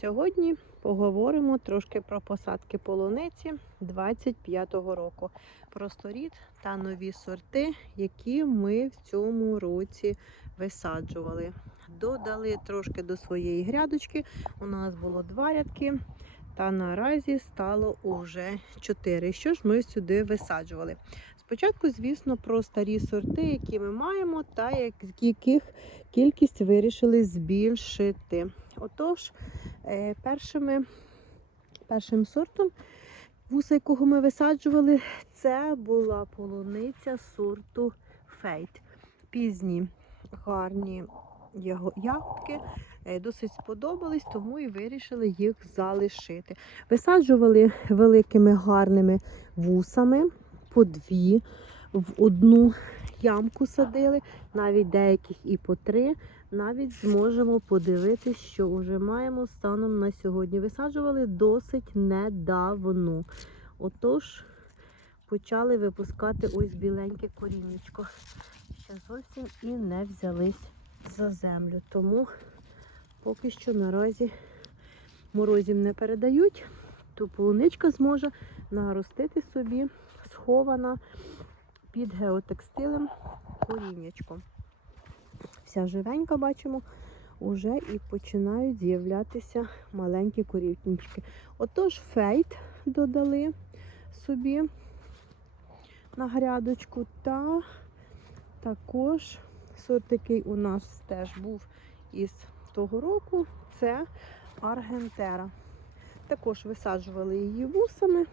Сьогодні поговоримо трошки про посадки полуниці 25-го року, про сторід та нові сорти, які ми в цьому році висаджували. Додали трошки до своєї грядочки. У нас було два рядки, та наразі стало уже чотири. Що ж ми сюди висаджували? Спочатку, звісно, про старі сорти, які ми маємо, та яких кількість вирішили збільшити. Отож, е, першими, першим сортом вуса, якого ми висаджували, це була полуниця сорту фейт. Пізні гарні яго- ягодки. е, Досить сподобались, тому і вирішили їх залишити. Висаджували великими гарними вусами по дві в одну ямку садили, навіть деяких і по три. Навіть зможемо подивитися, що вже маємо станом на сьогодні. Висаджували досить недавно. Отож, почали випускати ось біленьке корінечко. Ще зовсім і не взялись за землю. Тому поки що наразі морозів не передають, то полуничка зможе наростити собі схована під геотекстилем корінечко. Вся живенька, бачимо, уже і починають з'являтися маленькі корівнички. Отож, фейт додали собі на грядочку, та також сорт, який у нас теж був із того року, це Аргентера. Також висаджували її вусами.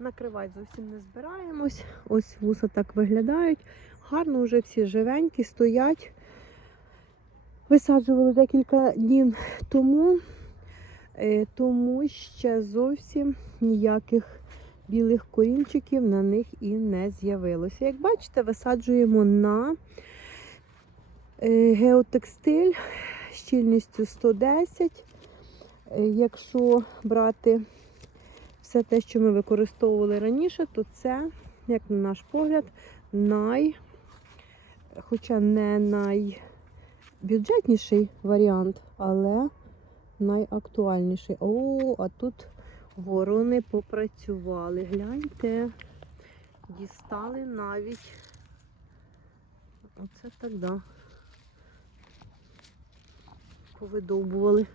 Накривати зовсім не збираємось. Ось вуса так виглядають. Гарно вже всі живенькі, стоять. Висаджували декілька днів тому, е, тому ще зовсім ніяких білих корінчиків на них і не з'явилося. Як бачите, висаджуємо на е, геотекстиль щільністю 110. Е, Якщо брати все те, що ми використовували раніше, то це, як на наш погляд, най, хоча не найбюджетніший варіант, але найактуальніший. О, а тут ворони попрацювали. Гляньте, дістали навіть. Оце так, да. Повидовбували.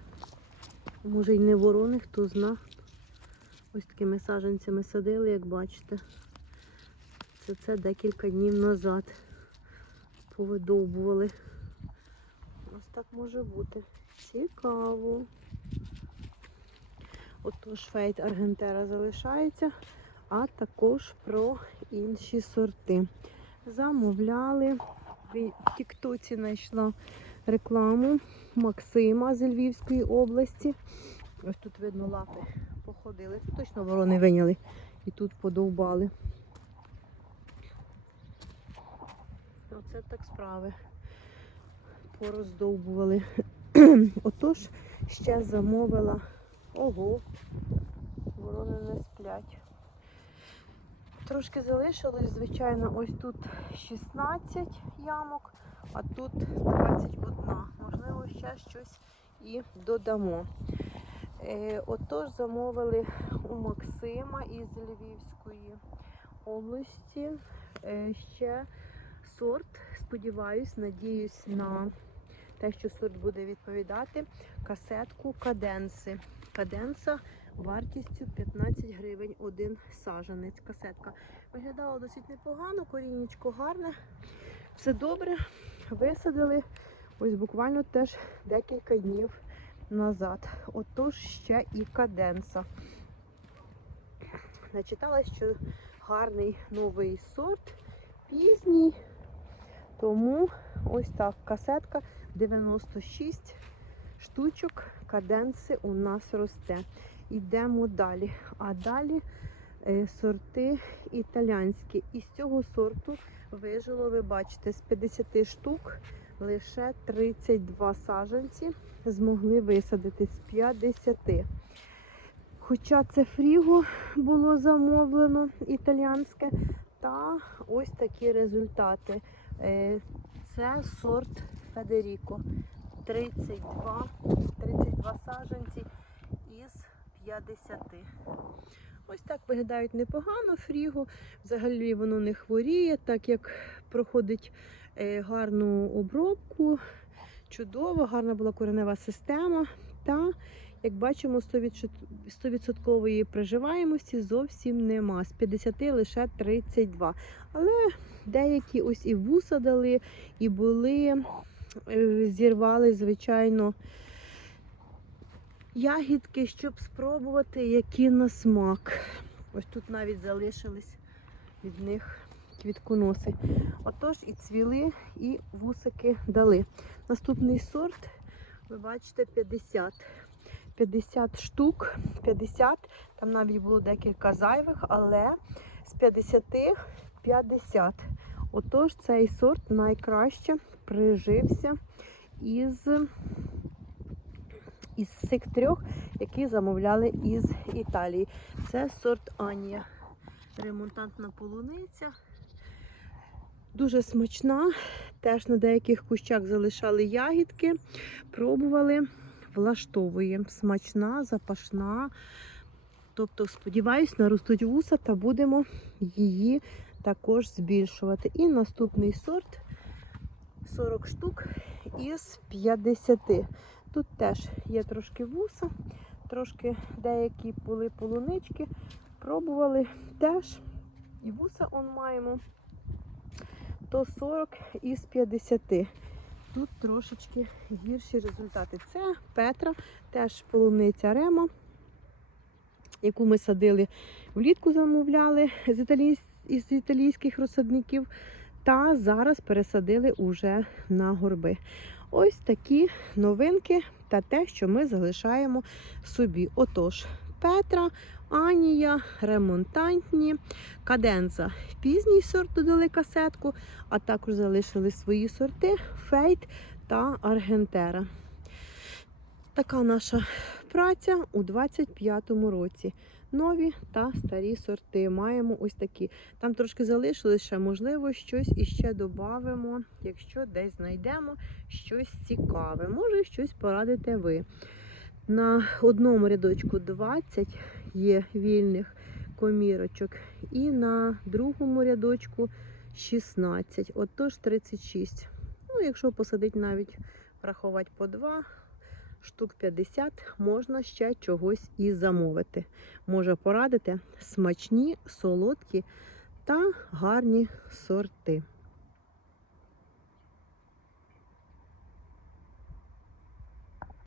Може й не ворони, хто зна. Ось такими саджанцями садили, як бачите. Це це декілька днів назад. Повидовбували. Ось так може бути. Цікаво. Отож фейт Аргентера залишається, а також про інші сорти. Замовляли. В Тіктоці знайшла рекламу Максима з Львівської області. Ось тут видно лапи походили. Тут точно ворони виняли і тут подовбали. Оце так справи. Пороздовбували. Отож, ще замовила. Ого, ворони не сплять. Трошки залишилось, звичайно, ось тут 16 ямок, а тут 21. Можливо, ще щось і додамо. Е, Отож, замовили у Максима із Львівської області е, ще сорт. Сподіваюсь, надіюсь на те, що сорт буде відповідати. Касетку каденси. Каденса вартістю 15 гривень один сажанець. Касетка. Виглядала досить непогано, корінечко гарне. Все добре. Висадили. Ось буквально теж декілька днів назад. Отож ще і каденса. Начитала, що гарний новий сорт, пізній. Тому ось так касетка 96 штучок каденси у нас росте. Йдемо далі. А далі е, сорти італійські. Із цього сорту вижило, ви бачите, з 50 штук лише 32 саджанці змогли висадити з 50. Хоча це фріго було замовлено італійське, та ось такі результати. Е, Це сорт Федеріко. 32, 32 саджанці. 50. Ось так виглядають непогано фрігу. Взагалі воно не хворіє, так як проходить гарну обробку. Чудово, гарна була коренева система. Та, як бачимо, 100% 100% приживаємості зовсім нема. З 50 лише 32. Але деякі ось і вуса дали, і були, е, зірвали, звичайно, ягідки, щоб спробувати, які на смак. Ось тут навіть залишились від них квітконоси. Отож і цвіли, і вусики дали. Наступний сорт, ви бачите, 50. 50 штук, 50, там навіть було декілька зайвих, але з 50 50. Отож, цей сорт найкраще прижився із, із цих трьох, які замовляли із Італії. Це сорт Анія. Ремонтантна полуниця. Дуже смачна. Теж на деяких кущах залишали ягідки. Пробували, влаштовує. Смачна, запашна. Тобто, сподіваюсь, наростуть вуса та будемо її також збільшувати. І наступний сорт 40 штук із 50. Тут теж є трошки вуса, трошки деякі були полунички. Пробували теж. І вуса он маємо. То 40 із 50. Тут трошечки гірші результати. Це Петра, теж полуниця Рема, яку ми садили влітку, замовляли з, італій... із італійських розсадників. Та зараз пересадили уже на горби. Ось такі новинки та те, що ми залишаємо собі. Отож, Петра, Анія, ремонтантні, каденза. Пізній сорт додали касетку, а також залишили свої сорти Фейт та Аргентера. Така наша праця у 25-му році. Нові та старі сорти. Маємо ось такі. Там трошки залишилось можливо, щось іще додамо, якщо десь знайдемо щось цікаве. Може, щось порадите ви. На одному рядочку 20 є вільних комірочок, і на другому рядочку 16, отож 36. Ну, якщо посадити навіть врахувати по 2, штук 50, можна ще чогось і замовити. Може порадити смачні, солодкі та гарні сорти.